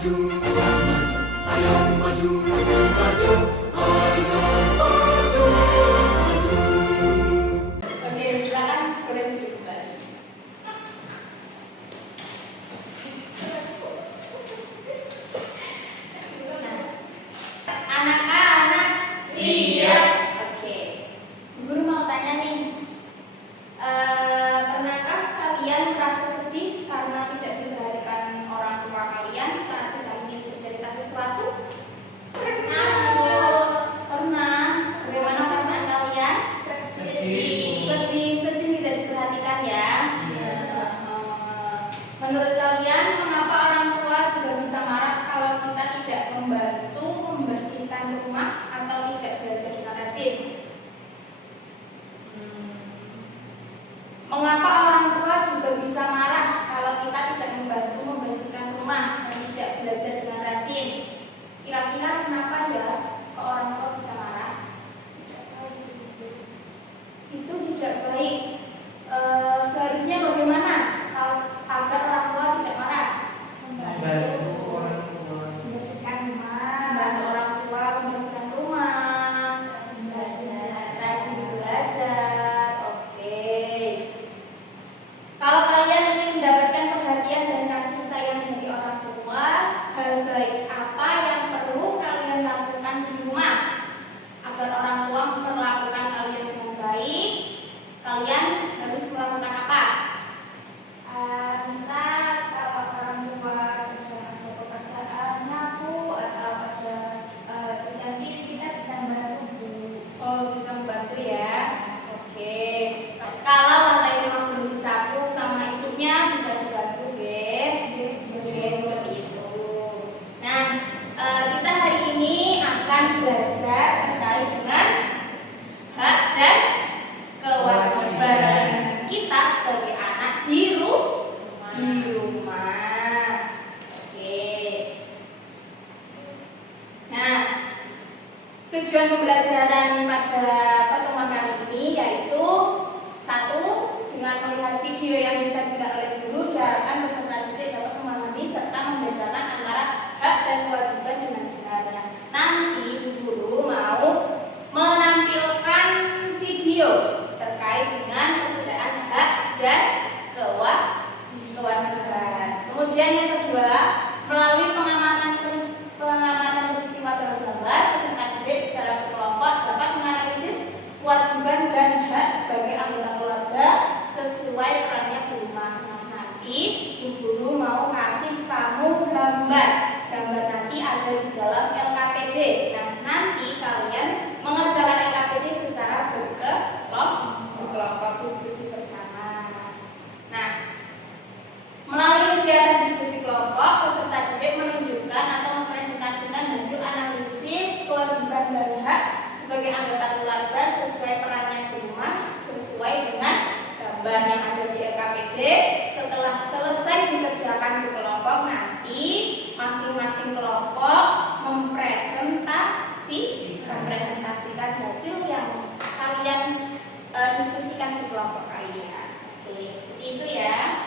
maju, ayo maju, maju, ayo maju, maju. Oke, silakan boleh duduk kembali. Anak-anak siap. Oke. Guru mau tanya nih. Pernahkah kalian merasa sedih karena tidak diperhatikan orang tua kalian saat sedang ingin bercerita sesuatu? Pernah. Bagaimana perasaan kalian? Sedih tidak diperhatikan ya. Menurut kalian, mengapa orang tua juga bisa marah kalau kita tidak membantu membersihkan rumah atau tidak belajar dengan rajin? Mengapa orang tua juga bisa marah kalau kita tidak membantu membersihkan rumah dan tidak belajar dengan rajin? Kira-kira kenapa ya kok orang tua bisa marah? Itu tidak baik. Seharusnya bagaimana agar orang tua tidak marah? Membantu orang tua Membersihkan rumah, membantu orang tua membersihkan rumah, rajin belajar. Oke. Kalau kalian ingin mendapatkan perhatian dan kasih sayang dari orang tua, hal baik apa yang perlu kalian lakukan di rumah agar orang tua memperlakukan kalian dengan baik? Kalian harus melakukan apa? Misal kalau orang tua sedang ada pekerjaan nyapu atau ada kerjaan kita bisa membantu, Bu. Oh, bisa membantu ya. Oke. Kalau lantai rumah belum disapu sama ibunya bisa dibantu, deh. Oke, seperti itu. Nah, kita hari ini akan belajar terkait dengan hak dan kewajiban kita sebagai anak di rumah. Oke. Nah, tujuan pembelajaran pada pertemuan kali ini yaitu satu, dengan melihat video yang disajikan oleh guru, diharapkan peserta didik dapat memahami serta membedakan antara hak dan kewajiban dengan benar. Nanti guru mau menampilkan video terkait dengan perbedaan hak dan kewajiban. Kemudian yang kedua, melalui pengamatan peristiwa dalam gambar, peserta didik secara berkelompok dapat menganalisis kewajiban dan hak sebagai anggota keluarga sesuai perannya di rumah. Nah, nanti guru mau ngasih kamu gambar nanti ada di dalam LKPD. Nah, nanti kalian mengerjakan LKPD secara berkelompok diskusi bersama. Nah, melalui kegiatan diskusi kelompok, peserta didik menunjukkan atau mempresentasikan hasil analisis kewajiban dan hak sebagai anggota keluarga sesuai perannya di rumah sesuai dengan gambar yang ada di LKPD. Setelah selesai dikerjakan di kelompok, nanti masing-masing kelompok mempresentasikan hasil yang kalian diskusikan di kelompok kalian. Oke, seperti itu ya.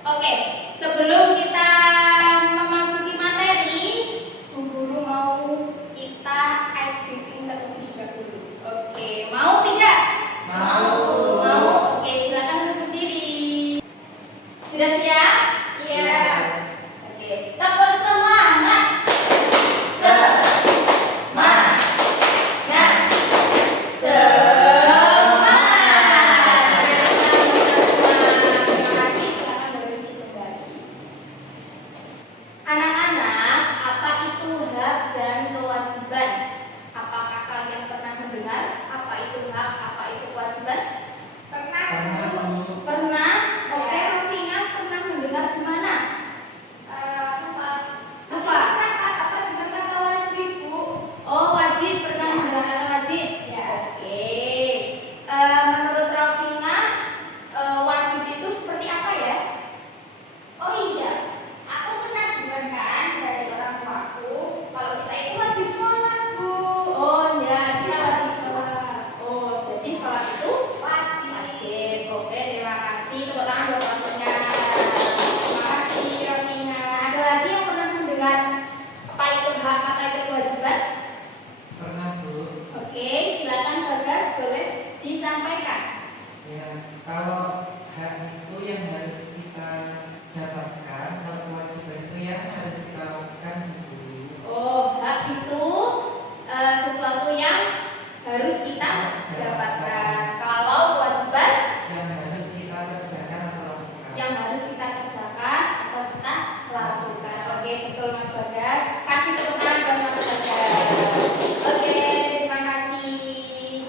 Oke, sebelum kita memasuki materi, Bu Guru mau kita ice breaking terlebih dahulu. Oke, mau tidak? Mau. Oke, silakan duduk berdiri. Sudah siap? Siap. Oke, tepuk semangat. Terima kasih. Silakan berdiri kembali. disampaikan? Ya, kalau hak itu yang harus kita dapatkan, kalau kewajiban itu yang harus kita lakukan dulu. Oh, hak itu sesuatu yang harus kita dapatkan. Kalau kewajiban Yang harus kita kerjakan atau lakukan. yang harus kita kerjakan atau kita lakukan. Oke, betul Mas Bagas. Kasih tepuk tangan buat Mas Bagas. Oke, terima kasih.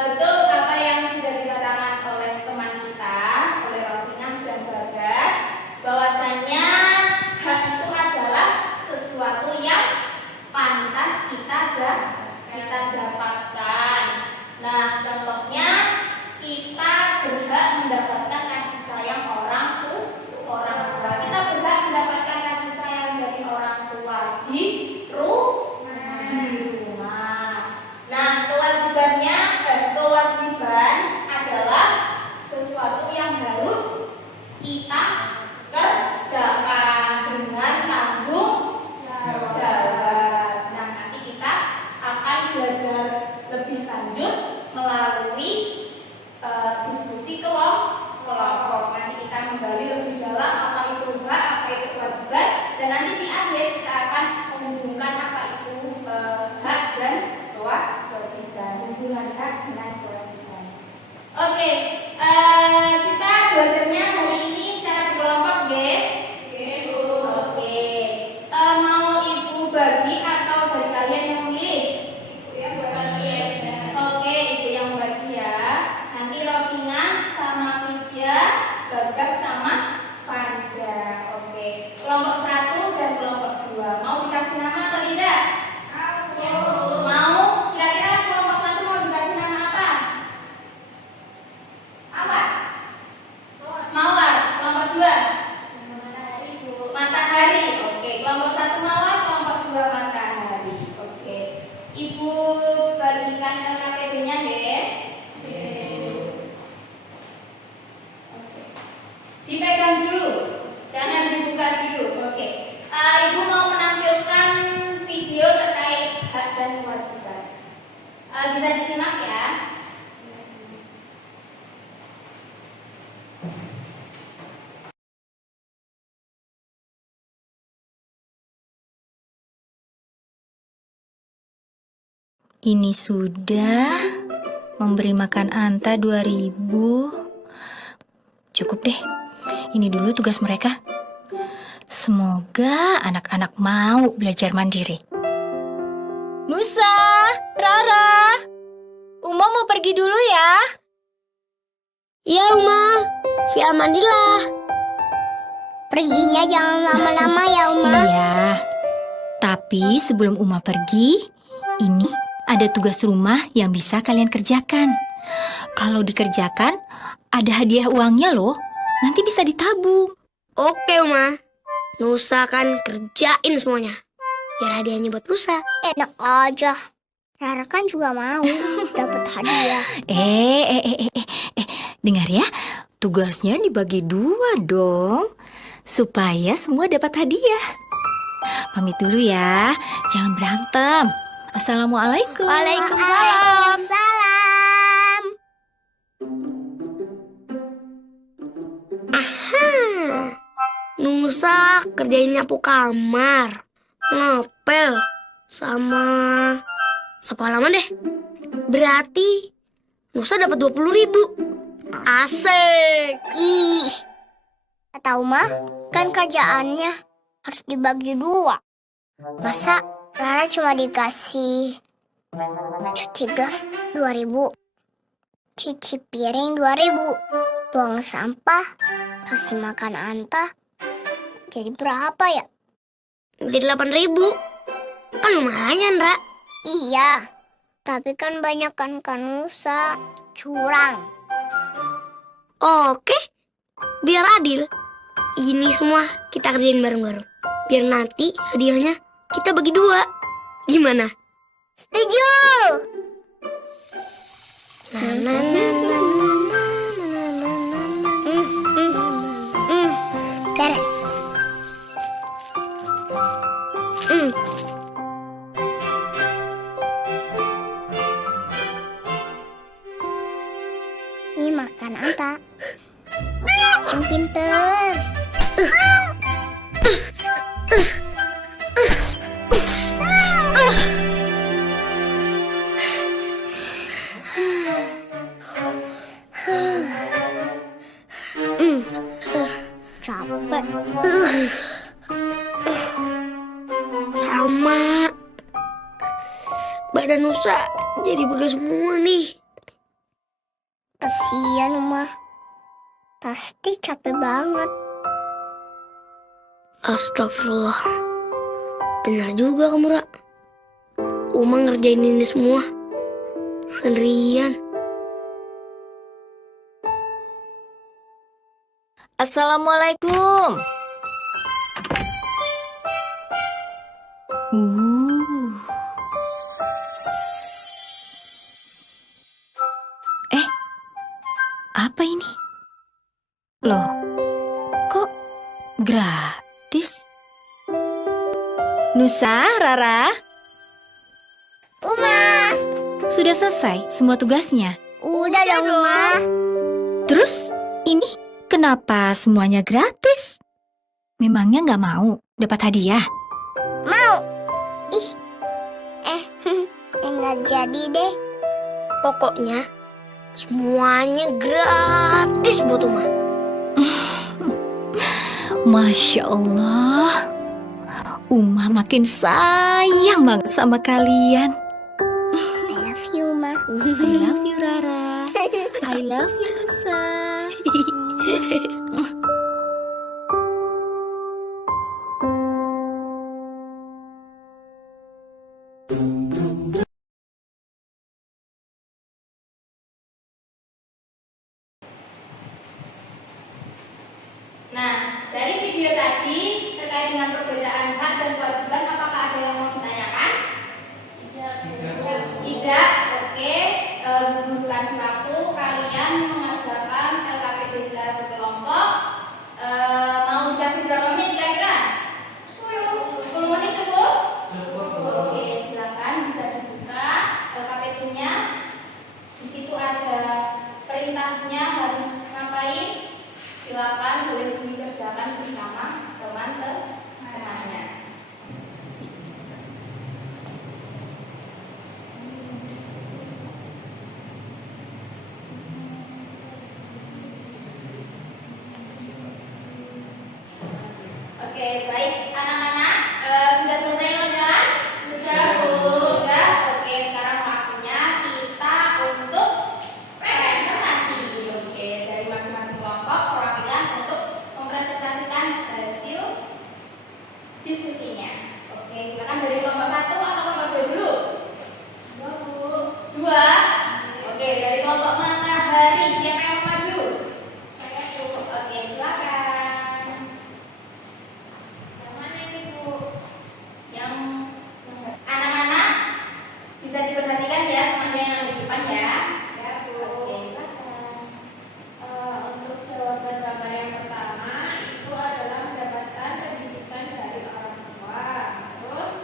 Betul apa yang sudah dikatakan oleh teman kita, oleh Rofinah dan Bagas, bahwasannya hak itu adalah sesuatu yang pantas kita dapatkan. Nah, contohnya kita berhak mendapatkan kasih sayang orang tua. Kita berhak mendapatkan kasih sayang dari orang tua di rumah. Nah, kewajiban adalah sesuatu yang harus kita kerjakan dengan tanggung jawab. Nah, nanti kita akan belajar lebih lanjut melalui diskusi kelompok. Nanti kita menggali lebih dalam apa itu hak, apa itu kewajiban, dan nanti di akhir kita akan menghubungkan apa itu hak dan kewajiban, hubungan hak dengan kewajiban. Oke, kita belajarnya hari ini secara berkelompok, Oke, mau ibu bagi atau dari kalian yang memilih? Ibu yang bagi aja. Oke, ibu yang bagi ya. Nanti Rofinah sama Vidya, Bagas sama Farida. Oke, kelompok 1 dan kelompok 2. Mau dikasih nama atau tidak? Mau. Kira-kira kelompok 1 mau dikasih nama apa? Apa? Mawar. Kelompok 2? Matahari. Oke, kelompok 1 mawar, kelompok 2 matahari. Oke. Ibu bagikan LKPD-nya, Dek. Oke. Dipegang dulu. Jangan dibuka dulu. Oke. Ibu mau menampilkan video terkait hak dan kewajiban. Bisa disimak ya. Ini sudah memberi makan Anta 2000. Cukup deh. Ini dulu tugas mereka. Semoga anak-anak mau belajar mandiri. Nusa, Rara, Uma mau pergi dulu ya. Iya, Uma. Via mandilah. Perginya jangan lama-lama ya, Uma. Iya. Tapi sebelum Uma pergi, ini ada tugas rumah yang bisa kalian kerjakan. Kalau dikerjakan, ada hadiah uangnya loh. Nanti bisa ditabung. Oke, Uma. Nusa kan kerjain semuanya. Biar hadiahnya buat Nusa. Enak aja. Rara kan juga mau dapat hadiah. Dengar ya, tugasnya dibagi 2 dong. Supaya semua dapat hadiah. Pamit dulu ya, jangan berantem. Assalamualaikum. Waalaikumsalam. Aha. Nusa kerjain nyapu kamar, ngepel, sama sapu halaman deh. Berarti Nusa dapat 20.000. Asik. Ih. Tahu mah, kan kerjaannya harus dibagi 2. Masa Rara cuma dikasih cuci gas 2.000, cuci piring 2.000, buang sampah, kasih makan Anta, jadi berapa ya? Jadi 8.000. Kan lumayan, Ra. Iya, tapi kan banyak kan Nusa curang. Oke, biar adil. Ini semua kita kerjain bareng-bareng. Biar nanti hadiahnya kita bagi 2. Gimana? Setuju. Beres. makan Anta. Cing pinter. Capek. Sama. Badan Nusa jadi begal semua nih. Kasian Uma. Pasti capek banget. Astagfirullah. Benar juga kamu, Ra. Uma ngerjain ini semua sendirian. Assalamualaikum. Apa ini? Loh, kok gratis? Nusa, Rara, Uma. sudah selesai semua tugasnya? Udah dong Uma. Terus, ini kenapa semuanya gratis? Memangnya nggak mau dapat hadiah? Mau. Ih. Nggak jadi deh. Pokoknya semuanya gratis buat Uma. Masya Allah, Uma makin sayang banget sama kalian. I love you Uma. I love you, Rara. I love you, Nusa. Nah, dari video tadi terkait dengan perbedaan hak dan kewajiban, apakah ada yang mau ditanyakan? Tidak. Oke. Guru kelas 1 kalian mengerjakan LKPD secara berkelompok. Mau dikasih berapa menit kira-kira? 10 menit cukup? Oke, silakan bisa dibuka LKPD-nya. Di situ ada perintahnya harus ngapain. Silakan boleh dikerjakan bersama teman-temannya. Oke, baik anak-anak, sudah selesai mengerjakan? Sudah, Bu. Sudah. Oke, sekarang waktunya kita untuk presentasi. Oke, dari masing-masing kelompok perwakilan untuk mempresentasikan hasil diskusinya. Oke, silakan dari kelompok 1 atau kelompok 2 dulu? 2, Bu. 2. Oke, dari kelompok Matahari, siapa yang mau maju? Saya, Bu. Oke, silakan. Yang mana ini, Bu? Yang anak-anak bisa diperhatikan ya, temannya yang ada di depan ya. Ya, Bu. Oke, silakan. Untuk jawaban gambar yang pertama itu adalah mendapatkan pendidikan dari orang tua. Terus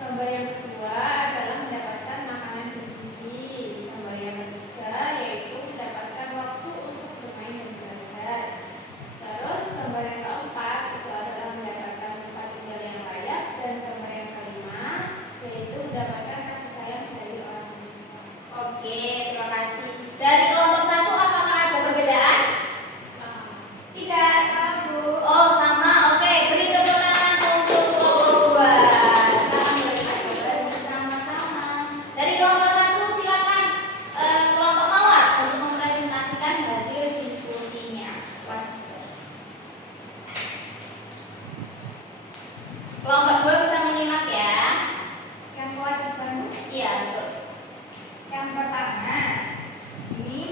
gambar yang kedua adalah mendapatkan makanan bergizi. Gambar yang ketiga yaitu mendapatkan waktu untuk bermain dan belajar. Terus gambar yang keempat itu adalah mendapatkan tempat tinggal yang layak. Dan gambar yang kelima yaitu mendapatkan kasih sayang dari orang tua. Oke, terima kasih. Dari kelompok 1 apakah ada perbedaan? Tidak, sama, Bu. Oh, sama. Oke, beri tepuk tangan untuk kelompok 2. Sekarang boleh kita bersama-sama. Dari kelompok 1 silakan kelompok Mawar untuk mempresentasikan hasil diskusinya. Kelompok 2 bisa menyimak ya. Yang kewajiban, Bu? Iya, betul. Yang pertama, ini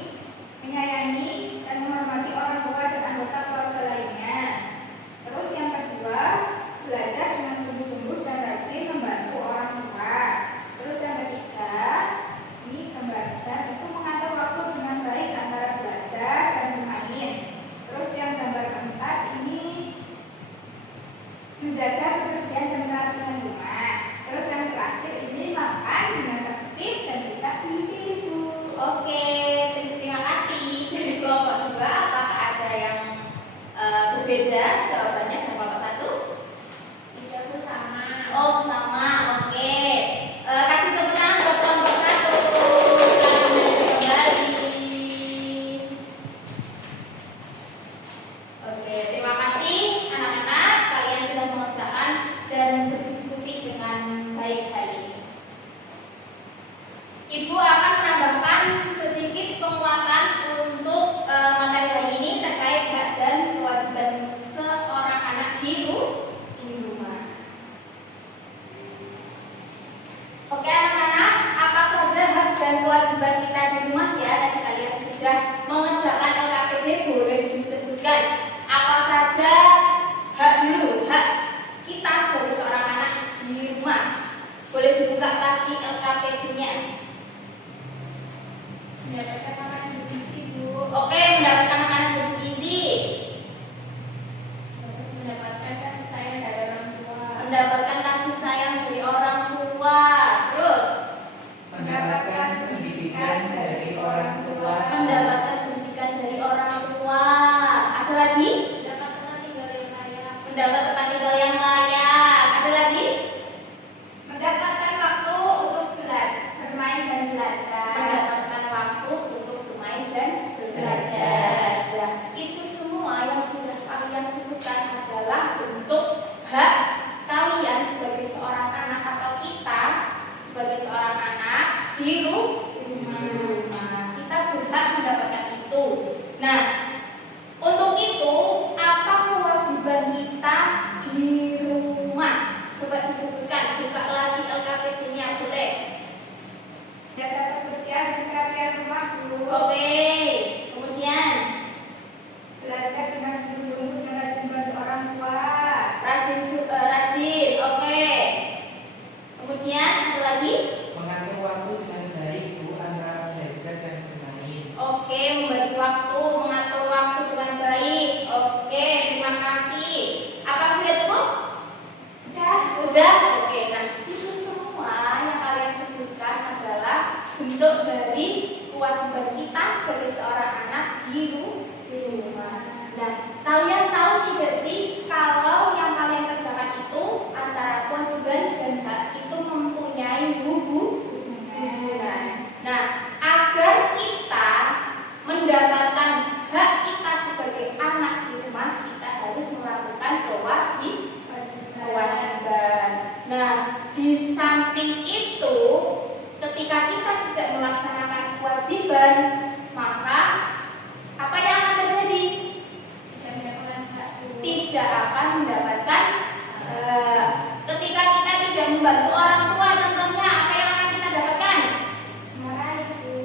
menyayangi dan menghormati orang tua dan anggota keluarga lainnya. Terus yang kedua, belajar dengan sungguh-sungguh dan rajin membantu orang tua. Terus yang ketiga, ini membaca itu mengatur waktu dengan baik antara belajar dan bermain. Terus yang gambar keempat ini menjaga kebersihan dan kerapihan rumah. Terus yang terakhir ini makan dengan tertib dan tidak pilih-pilih, Bu. Oke, thank you. beres rumah, Bu. Oke. Kemudian Belajar dengan sungguh-sungguh dan rajin bantu orang tua. rajin. Oke. Kemudian ada lagi? Mengatur waktu dengan baik Bu antara belajar dan bermain. Oke, membagi waktu, mengatur waktu dengan baik. Oke, terima kasih. Apa sudah cukup? Sudah. Sudah? Oke, nah itu semua yang kalian sebutkan adalah bentuk dari kewajiban kita sebagai seorang anak di rumah. Nah, kalian tahu tidak sih kalau yang kalian kerjakan itu antara kewajiban dan hak itu mempunyai hubungan. Nah, agar kita mendapatkan hak kita sebagai anak di rumah, kita harus melakukan kewajiban. Nah, di samping itu, ketika kita tidak melaksanakan kewajiban, maka apa yang akan terjadi? Tidak akan mendapatkan. Ketika kita tidak membantu orang tua, contohnya apa yang akan kita dapatkan?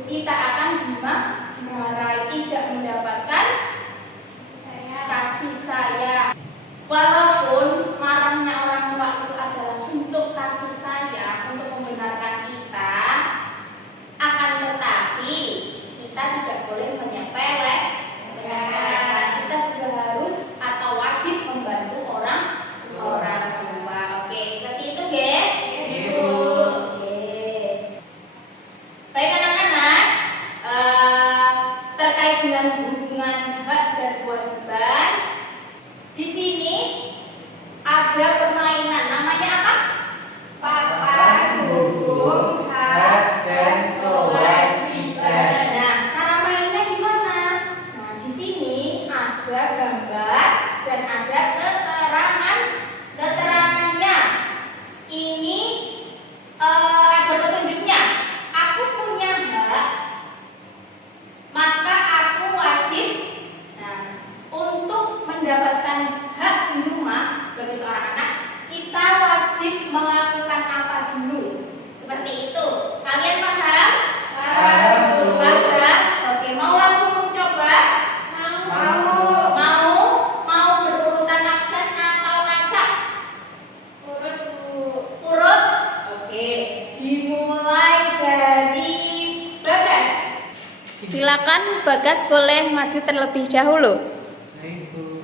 Kita akan dimarahi, tidak mendapatkan kasih sayang. Walaupun marahnya orang tua itu adalah bentuk kasih sayang untuk membenarkan kita, akan tetapi kita tidak boleh menyepelekan. Kita juga harus atau wajib membantu orang tua. Oke, seperti itu, Ge? Ibu. Oke. Baik anak-anak, terkait dengan hubungan hak dan kewajiban, di sini ada permainan. Namanya apa? Papan hukum hak dan kewajiban. Nah, cara mainnya gimana? Nah, di sini ada gambar dan ada keterangannya. Ini ada petunjuknya. Aku punya hak, maka aku wajib. Nah, untuk mendapatkan hak di rumah sebagai seorang anak, kita wajib melakukan apa dulu? Seperti itu. Kalian paham? Paham, Bu. Paham? Oke, mau langsung mencoba? Mau berurutan aksen atau acak? Urut? Oke, dimulai dari Bagas. Silakan Bagas boleh maju terlebih dahulu. Baik Bu.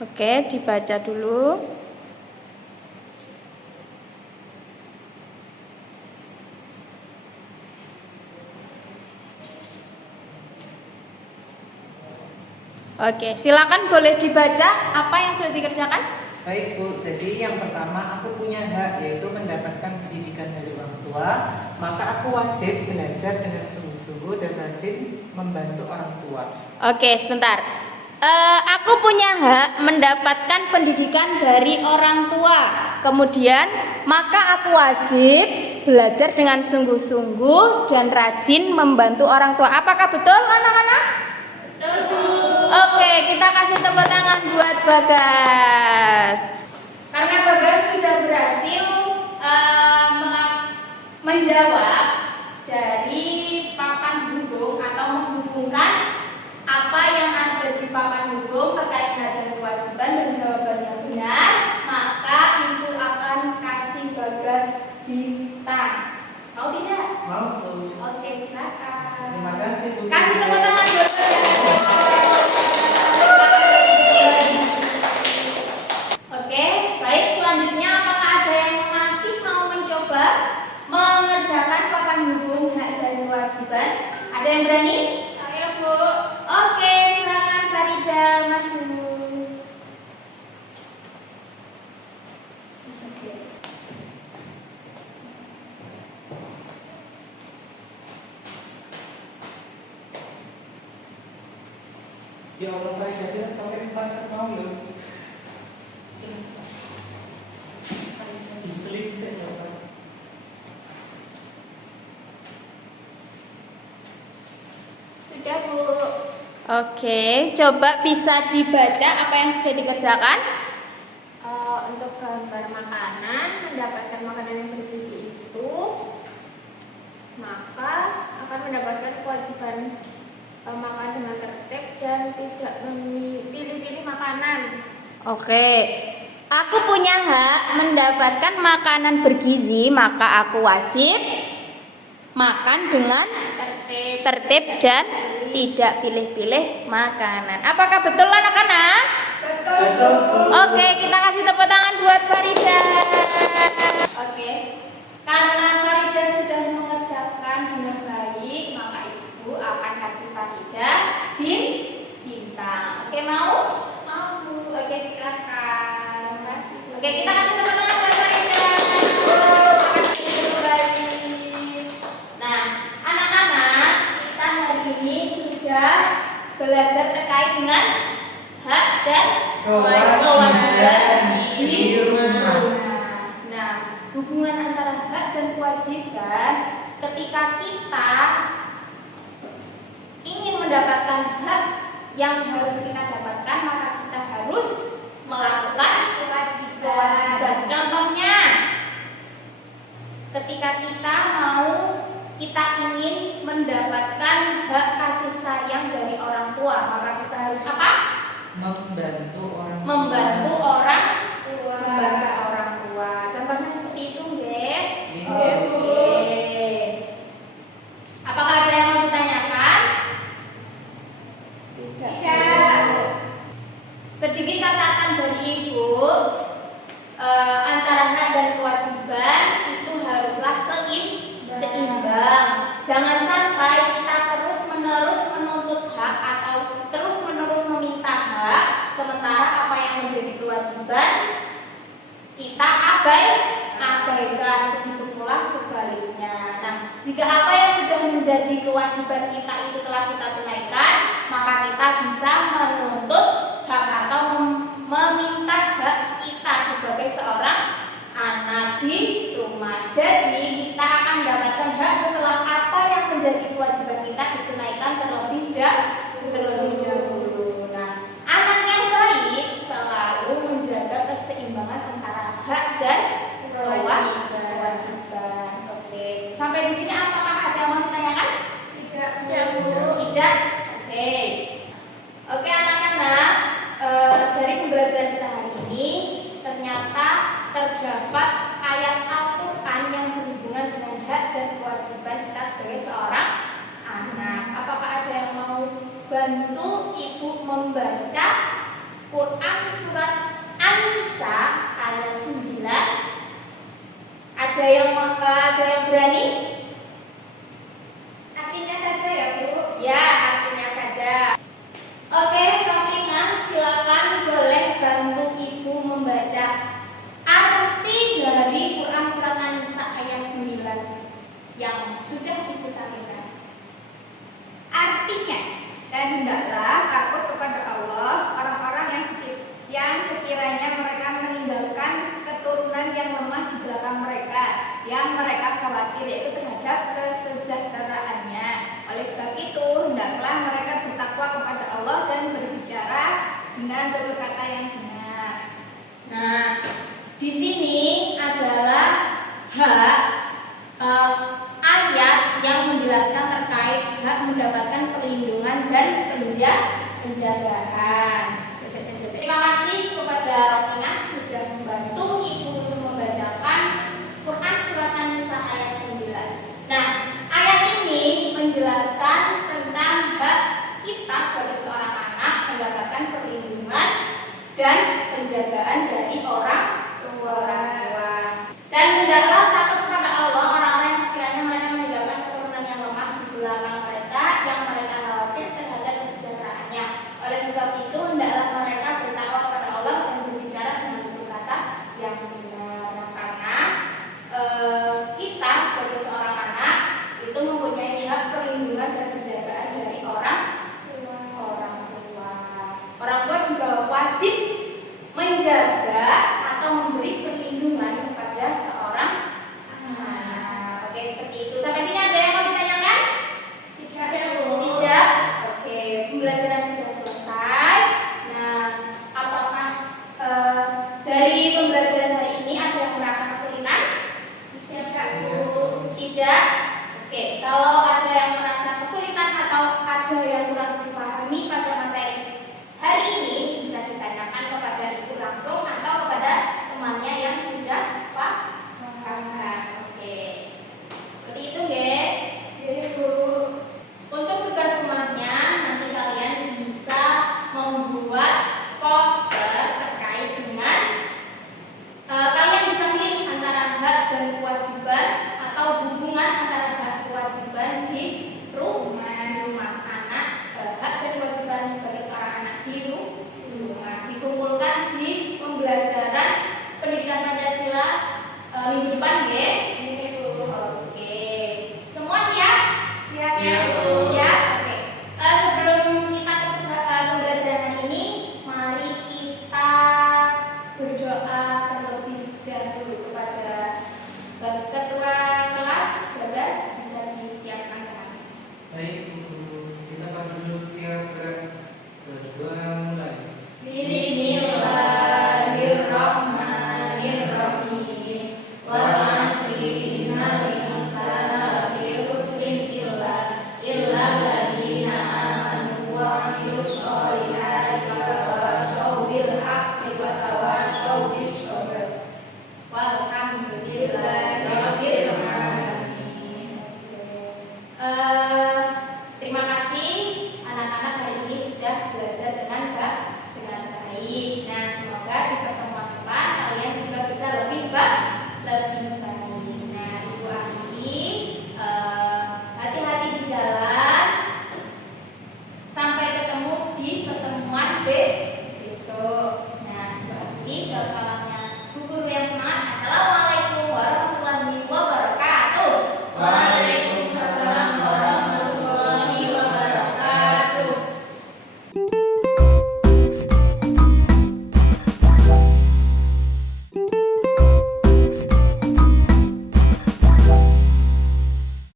Oke, dibaca dulu. Oke, silakan boleh dibaca apa yang sudah dikerjakan. Baik Bu, jadi yang pertama aku punya hak yaitu mendapatkan pendidikan dari orang tua, maka aku wajib belajar dengan sungguh-sungguh dan rajin membantu orang tua. Oke, sebentar. Aku punya hak mendapatkan pendidikan dari orang tua. Kemudian, maka aku wajib belajar dengan sungguh-sungguh dan rajin membantu orang tua. Apakah betul, anak-anak? Betul. Oke, kita kasih tepuk tangan buat Bagas. Karena Bagas sudah berhasil menjawab dari papan hubung atau menghubungkan apa yang ada di papan hubung terkait dengan kewajiban dan jawaban yang benar, maka ibu akan kasih Bagas bintang. Mau tidak? Mau Bu. Oke, silakan. Terima kasih Bu. Kasih tepuk tangan buat Bagas. Oke, baik, selanjutnya apakah ada yang masih mau mencoba mengerjakan papan hubung hak dan kewajiban? Ada yang berani? Saya, Bu. Oke, silakan Farida maju. Oke. Ya Allah, Farida, sampai empat mau ya. Diselip saja Pak. Sudah, Bu. Oke, coba bisa dibaca apa yang sudah dikerjakan. Untuk gambar makanan, mendapatkan makanan yang bergizi itu, maka akan mendapatkan kewajiban makan dengan tertib dan tidak pilih-pilih makanan. Oke, aku punya hak mendapatkan makanan bergizi, maka aku wajib makan dengan tertib dan tidak pilih-pilih makanan. Apakah betul anak-anak? Betul. Oke, kita kasih tepuk tangan buat Farida. Oke, karena Farida sudah mengerjakan dengan baik, maka ibu akan kasih Farida bintang. Oke, mau? Mau. Oke, silakan. Oke, kita kasih tepuk tangan buat Farida. Makasih kembali. Nah, anak-anak, kita hari ini sudah belajar terkait dengan hak dan kewajiban di rumah. Nah, hubungan antara hak dan kewajiban ketika kita ingin mendapatkan hak yang harus kita dapatkan, maka kita harus melakukan kewajiban. Contohnya, ketika kita ingin mendapatkan hak kasih sayang dari orang tua, maka kita harus apa? Membantu orang tua. Contohnya seperti itu, nggih? Oke. Apakah ada yang mau ditanyakan? Tidak. Sedikit catatan dari Ibu, antara hak dan kewajiban itu haruslah seimbang. Jangan sampai kita terus-menerus menuntut hak atau terus-menerus meminta hak, sementara apa yang menjadi kewajiban kita abaikan. Begitu pula sebaliknya. Nah, jika apa yang sudah menjadi kewajiban kita itu telah kita tunaikan, maka kita bisa menuntut hak atau meminta hak kita sebagai seorang anak di rumah. Jadi kita akan mendapatkan hak setelah apa yang menjadi kewajiban kita ditunaikan terlebih dahulu. Nah, anak yang baik selalu menjaga keseimbangan antara hak dan kewajiban. Oke, sampai di sini apakah ada yang mau ditanyakan? Tidak. Tidak. Oke anak-anak, dari pembelajaran kita hari ini ternyata terdapat ayat Al-Quran yang berhubungan dengan hak dan kewajiban kita sebagai seorang anak. Apakah ada yang mau bantu ibu membaca Quran surat An-Nisa ayat 9? Ada yang berani? Artinya saja ya Bu? Ya, artinya saja. Oke, Kafina, silakan boleh bantu ibu membaca arti dari Quran surat An-Nisa ayat 9 yang sudah ibu tampilkan. Artinya, dan hendaklah takut kepada Allah orang-orang yang sekiranya mereka meninggalkan keturunan yang lemah di belakang mereka, yang mereka khawatir yaitu terhadap kesejahteraannya. Oleh sebab itu, hendaklah mereka bertakwa kepada Allah dan berbicara dengan tutur kata yang benar. Nah, di sini adalah ayat yang menjelaskan terkait hak mendapatkan perlindungan dan penjagaan. Terima kasih kepada Rafina sudah membantu ibu untuk membacakan Quran surat An-Nisa ayat 9. Nah, ayat ini menjelaskan tentang hak kita sebagai seorang anak mendapatkan perlindungan dan penjagaan